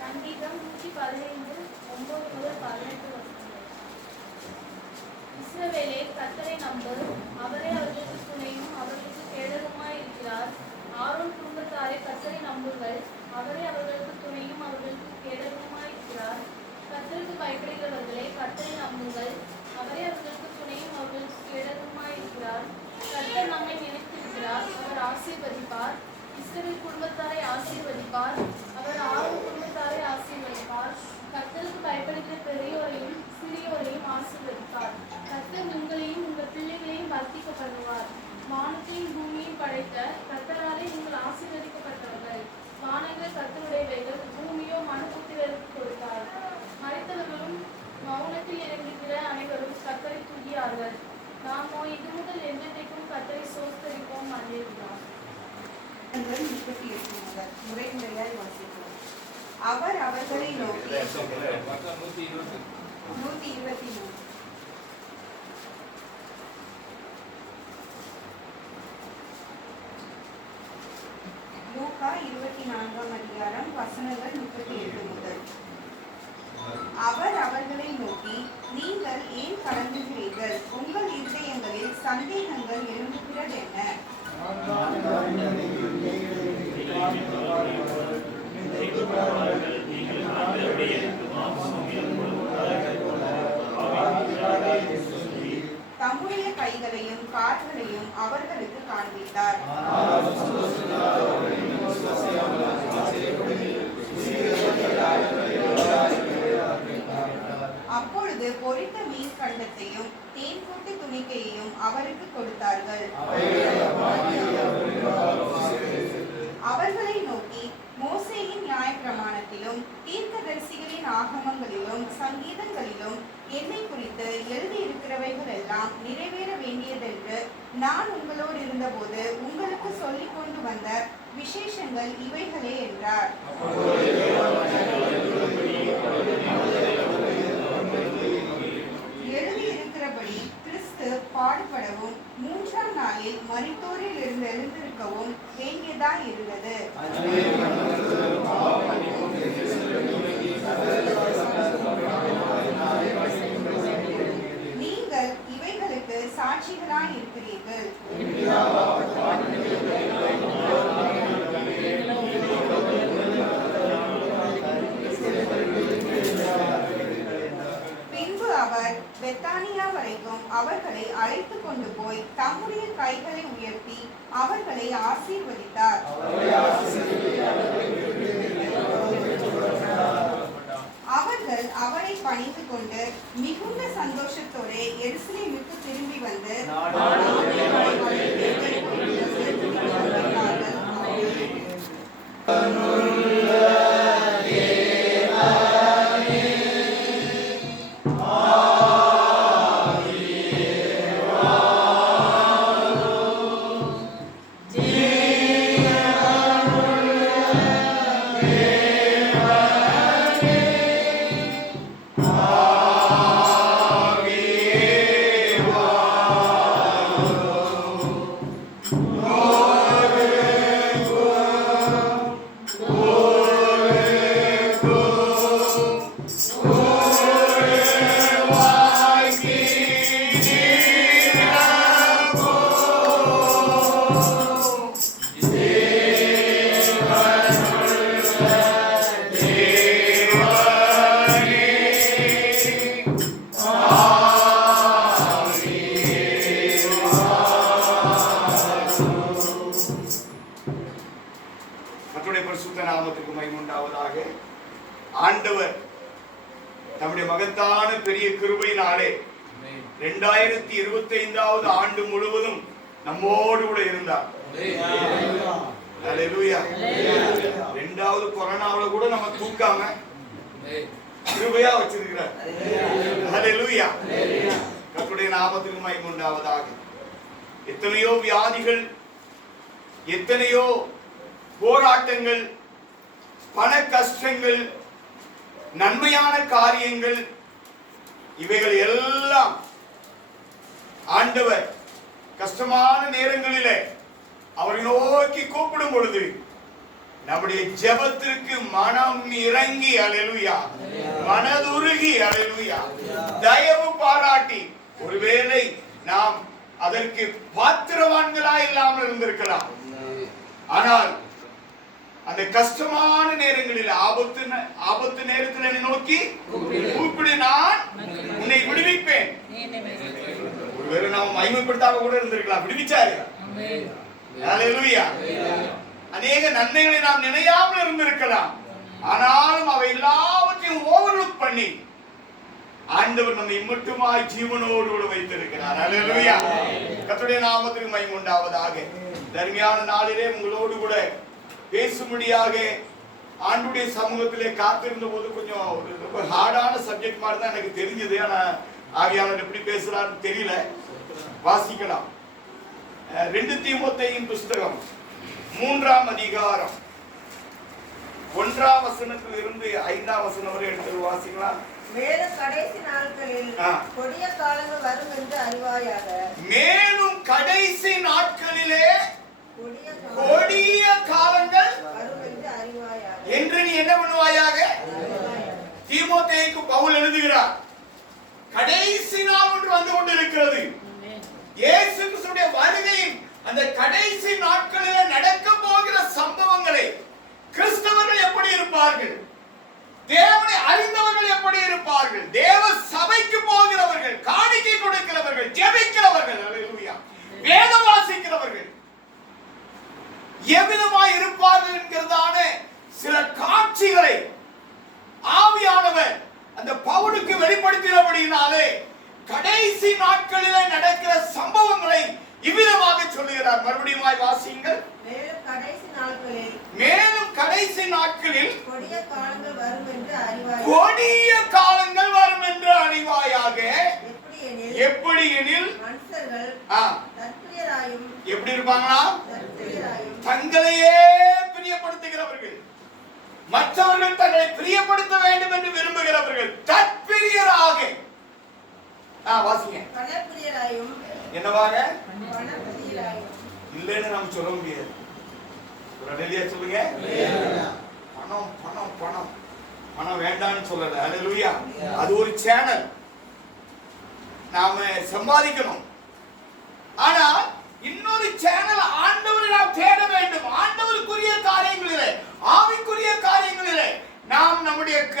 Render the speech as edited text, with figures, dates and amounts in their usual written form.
சங்கீதம் 115 9 முதல் 18 வசனங்கள். இஸ்ரவேலே, கர்த்தரை நம்பு, அவரே அவர்களுக்கு துணையும் அவர்களுக்கு கேடகமாய் இருக்கிறார். ஆரோன் குடும்பத்தாரே, கர்த்தரை நம்புங்கள், அவரே அவர்களுக்கு துணையும் அவர்களுக்கு கேடகமாய் இருக்கிறார். கர்த்தருக்கு பயப்படுகிறவர்களே, கர்த்தரை நம்புங்கள், அவரே அவர்களுக்கு துணையும் அவர்களுக்கு கேடகமாய் இருக்கிறார். கர்த்தர் நம்மை நினைத்திருக்கிறார், அவர் ஆசீர்வதிப்பார். இஸ்ரவேல் குடும்பத்தாரை ஆசீர்வதிப்பார், அவர் ஆரோன் குடும்பத்தாரை ஆசீர்வதிப்பார். கர்த்தருக்கு பயப்படுகிற பெரியோரையும் சிறியோரையும் ஆசீர்வதிப்பார். கர்த்தர் உங்களையும் உங்கள் பிள்ளைகளையும் வர்த்திக்க பண்ணுவார். வானத்தையும் பூமியையும் படைத்த கர்த்தராலே நீங்கள் ஆசீர்வதிக்கப்பட்டவர்கள். வானங்கள் கர்த்தருடையவைகள், பூமியோ மனுபுத்திரருக்கு கொடுத்தார். மறைத்தவர்களும் மௌனத்தில் இறங்குகிற அனைவரும் கர்த்தரை துதியார்கள். நாமோ இது முதல் என்றைக்கும் கர்த்தரை சோஸ்தரிப்போம் என்றார். முறைமுறையாய் வாசிப்போம். அவர் அவர்களை நோக்கி 123 லூக்கா 24ஆம் அதிகாரம் வசனங்கள் 38 முதல். அவர் அவர்களை நோக்கி, நீங்கள் ஏன் கலங்குகிறீர்கள்? உங்கள் இருதயங்களில் சந்தேகங்கள் எழும்புகிறது என்ன? தம்முடைய கைகளையும் கால்களையும் அவர்களுக்கு காண்பித்தார். அப்பொழுது பொரித்த மீன் கண்டத்தையும் தேன்கூட்டு துணிக்கையையும் அவருக்கு கொடுத்தார்கள். அவர்களை நோக்கி, மோசேயின் நியாயப்பிரமாணத்திலும் தீர்க்கதரிசிகளின் ஆகமங்களிலும் சங்கீதங்களிலும் என்னை குறித்து எழுதியிருக்கிறவைகள் எல்லாம் நிறைவேற வேண்டியதென்று நான் உங்களோடு இருந்தபோது உங்களுக்கு சொல்லிக் கொண்டு வந்த விசேஷங்கள் இவைகளே என்றார். எழுதியிருக்கிறபடி கிறிஸ்து பாடுபடவும் 3ஆம் நாளில் மரித்தோரில் இருந்து எழுந்திருக்கவும் வேண்டியதாய் இருந்தது. நீங்கள் இவைகளுக்கு சாட்சிகளாய் இருக்கிறீர்கள். பின்பு அவர் பெத்தானியா வரைக்கும் அவர்களை அழைத்து கொண்டு போய் தம்முடைய கைகளை உயர்த்தி அவர்களை ஆசீர்வதித்தார். அவர்கள் அவரை பணிந்து கொண்டு மிகுந்த சந்தோஷத்தோடு எருசலேமுக்கு திரும்பி வந்து ஆண்டவர் நம்முடைய மகத்தான பெரிய கிருபையினாலே 2025வது ஆண்டு முழுவதும் நம்மோடு கூட இருந்தார். ஹல்லேலூயா. 2வது கொரோனாவுல கூட நம்ம தூக்காம கிருபையா வச்சிருக்கிறார். ஹல்லேலூயா. கர்த்தருடைய நாமத்துக்கு மகிமை உண்டாவதாக. எத்தனையோ வியாதிகள், எத்தனையோ போராட்டங்கள், பண கஷ்டங்கள், நன்மையான காரியங்கள், இவைகள் எல்லாம் ஆண்டவர் கஷ்டமான நேரங்களிலே அவரை நோக்கி கூப்பிடும் பொழுது நம்முடைய ஜெபத்திற்கு மனம் இறங்கி அல்லேலூயா, மனதுருகி அல்லேலூயா, தயவு பாராட்டி, ஒருவேளை நாம் அதற்கு பாத்திரவான்களாய் இல்லாமல் இருந்திருக்கலாம். ஆனால் அந்த கஷ்டமான நேரங்களில் ஆபத்து நேரத்தில் என்னை நோக்கி கூப்பிடு, நான் உன்னை விடுவிப்பேன். ஒருவேளை நாம் மகிமைப்படுத்தாம கூட இருந்திருக்கலாம், விடுவிச்சாரு. அல்லேலூயா. அநேக நன்மைகளை நாம் நினையாமல் இருந்திருக்கலாம். ஆனாலும் அவை எல்லாவற்றையும் ஓவர்லுக் பண்ணி ஆண்டவர் நம்மை மட்டுமாய் ஜீவனோடு கூட வைத்திருக்கிறார். அல்லேலூயா. கர்த்தருடைய நாமத்துக்கு மகிமை உண்டாவதாக. தர்மியான நாளிலே உங்களோடு கூட பேசும்படியாக ஆண்டுடைய சமூகத்திலே காத்திருந்த போது கொஞ்சம் ரொம்ப ஹார்டான சப்ஜெக்ட் மாதிரி தான் எனக்கு தெரிஞ்சது. ஆனா ஆவியானவர் எப்படி பேசுறாருன்னு தெரியல. வாசிக்கலாம். 2 தீமோத்தேயின் புஸ்தகம் 3ஆம் அதிகாரம் 1ஆம் வசனத்தில் இருந்து 5ஆம் வசனம் வரை எடுத்து வாசிக்கலாம். மேலும் கடைசி நாட்களில் கொடிய காலங்கள் வரும் என்று அறிவாயாக. மேலும் கடைசி நாட்களிலே கொடிய காலங்கள் வரும் என்று அறிவாயாக என்று நீ என்ன பண்ணுவாயாக? தீமோத்தேயுக்கு பவுல் எழுதுகிறார். கடைசி நாள் ஒன்று வந்து கொண்டிருக்கிறது. இயேசு கிறிஸ்துவின் வருகையின் அந்த கடைசி நாட்களில் நடக்க போகிற சம்பவங்களை கிறிஸ்தவர்கள் எப்படி இருப்பார்கள், தேவனை அறிந்தவர்கள் எப்படி இருப்பார்கள், தேவ சபைக்கு போகிறவர்கள், காணிக்கை கொடுக்கிறவர்கள், ஜெபிக்கிறவர்கள், அல்லேலூயா, வேதம் வாசிக்கிறவர்கள் எவ்விதமாய் இருப்பார்கள் என்கிறதான சில காட்சிகளை ஆவியானவர் அந்த பவுலுக்கு வெளிப்படுத்தினபடியினாலே கடைசி நாட்களிலே நடக்கிற சம்பவங்களை இவ்விதமாக சொல்லுகிறார். மறுபடியும் வாசியுங்கள். மேலும் கடைசி நாட்களில் கொடிய காலங்கள் வரும் என்று அறிவாயாக. எப்படி எனில் மனுஷர்கள் எப்படி இருப்பாங்களா? தங்களையே பிரியப்படுத்துகிறவர்கள், மற்றவர்கள் தங்களை பிரியப்படுத்த வேண்டும் என்று விரும்புகிறவர்கள், தற்பிரியராக. வாசிங்க. என்னவாக? இல்லைன்னு நம்ம சொல்ல முடியாது. சொல்லுங்க. பணம் பணம் பணம் பணம் வேண்டாம்னு சொல்லல. அல்லேலூயா. அது ஒரு சேனல், நாம சம்பாதிக்கணும். ஆனா இன்னொரு சேனல் ஆண்டவரை நாம் தேட வேண்டும். ஆண்டவருக்குரிய காரியங்களிலே, ஆவிக்குரிய காரியங்களிலே நாம் நம்முடைய